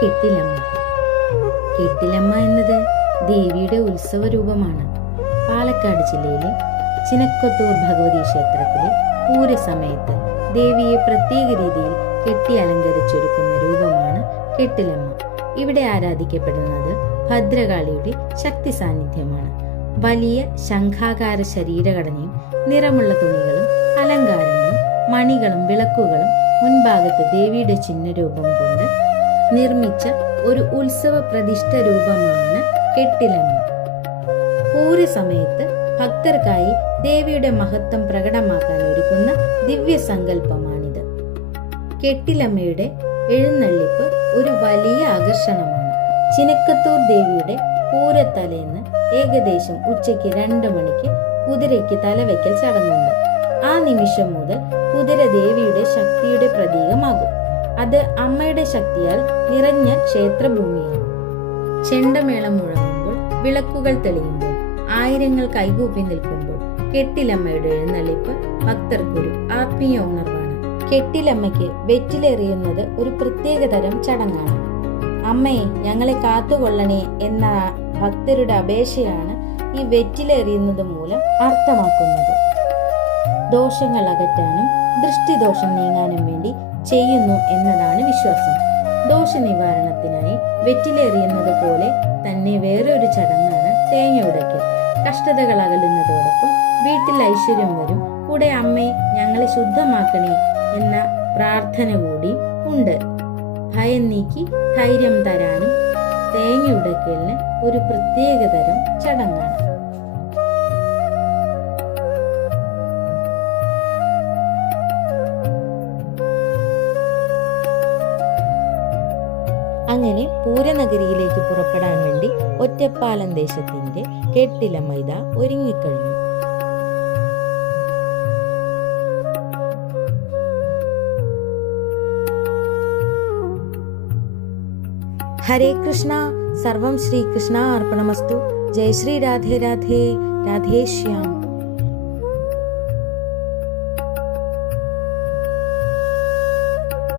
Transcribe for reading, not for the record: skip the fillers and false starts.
കെട്ടിലമ്മ. കെട്ടിലമ്മ എന്നത് ദേവിയുടെ ഉത്സവ രൂപമാണ്. പാലക്കാട് ജില്ലയിലെ ചിനക്കത്തൂർ ഭഗവതി ക്ഷേത്രത്തിലെ പൂരസമയത്ത് ദേവിയെ പ്രത്യേക രീതിയിൽ കെട്ടി അലങ്കരിച്ചൊരുക്കുന്ന രൂപമാണ് കെട്ടിലമ്മ. ഇവിടെ ആരാധിക്കപ്പെടുന്നത് ഭദ്രകാളിയുടെ ശക്തി സാന്നിധ്യമാണ്. വലിയ ശംഖാകാര ശരീരഘടനയും നിറമുള്ള തുണികളും അലങ്കാരങ്ങളും മണികളും വിളക്കുകളും മുൻഭാഗത്ത് ദേവിയുടെ ചിഹ്നരൂപം കൊണ്ട് നിർമ്മിച്ച ഒരു ഉത്സവ പ്രതിഷ്ഠ രൂപമാണ് കെട്ടിലമ്മ. പൂരസമയത്ത് ഭക്തർക്കായി ദേവിയുടെ മഹത്വം പ്രകടമാക്കാൻ ഒരുക്കുന്ന ദിവ്യസങ്കല്പമാണിത്. കെട്ടിലമ്മയുടെ എഴുന്നള്ളിപ്പ് ഒരു വലിയ ആകർഷണമാണ്. ചിനക്കത്തൂർ ദേവിയുടെ പൂരത്തലേന്ന് ഏകദേശം ഉച്ചയ്ക്ക് 2 മണിക്ക് കുതിരയ്ക്ക് തലവെക്കൽ ചടങ്ങുണ്ട്. ആ നിമിഷം മുതൽ കുതിര ദേവിയുടെ ശക്തിയുടെ പ്രതീകമാകും. അത് അമ്മയുടെ ശക്തിയാൽ നിറഞ്ഞ ക്ഷേത്രഭൂമിയാണ്. ചെണ്ടമേളം മുഴങ്ങുമ്പോൾ, വിളക്കുകൾ തെളിയുമ്പോൾ, ആയിരങ്ങൾ കൈകൂപ്പി നിൽക്കുമ്പോൾ കെട്ടിലമ്മയുടെ എഴുന്നള്ളിപ്പ് ഭക്തർക്കൊരു ആത്മീയ ഉണർവാണ്. കെട്ടിലമ്മയ്ക്ക് വെറ്റിലെറിയുന്നത് ഒരു പ്രത്യേകതരം ചടങ്ങാണ്. അമ്മയെ ഞങ്ങളെ കാത്തുകൊള്ളണേ എന്ന ഭക്തരുടെ അപേക്ഷയാണ് ഈ വെറ്റിലെറിയുന്നത് മൂലം അർത്ഥമാക്കുന്നത്. ദോഷങ്ങൾ അകറ്റാനും ദൃഷ്ടിദോഷം നീങ്ങാനും വേണ്ടി ചെയ്യുന്നു എന്നതാണ് വിശ്വാസം. ദോഷനിവാരണത്തിനായി വെറ്റിലെറിയുന്നത് പോലെ തന്നെ വേറൊരു ചടങ്ങാണ് തേങ്ങ ഉടയ്ക്കൽ. കഷ്ടതകൾ അകലുന്നതോടൊപ്പം വീട്ടിൽ ഐശ്വര്യം വരും. കൂടെ അമ്മേ ഞങ്ങളെ ശുദ്ധമാക്കണേ എന്ന പ്രാർത്ഥന കൂടി ഉണ്ട്. ഭയം നീക്കി ധൈര്യം തരാനും തേങ്ങ ഉടയ്ക്കലിന് ഒരു പ്രത്യേകതരം ചടങ്ങാണ്. അങ്ങനെ പൂരനഗരിയിലേക്ക് പുറപ്പെടാൻ വേണ്ടി ഒറ്റപ്പാലം ദേശത്തിന്റെ കെട്ടിലമ്മ ഇതാ ഒരുങ്ങിക്കഴിഞ്ഞു. ഹരേ കൃഷ്ണ. സർവം ശ്രീകൃഷ്ണ അർപ്പണമസ്തു. ജയ ശ്രീ രാധേ രാധേ. രാധേശ്യാം.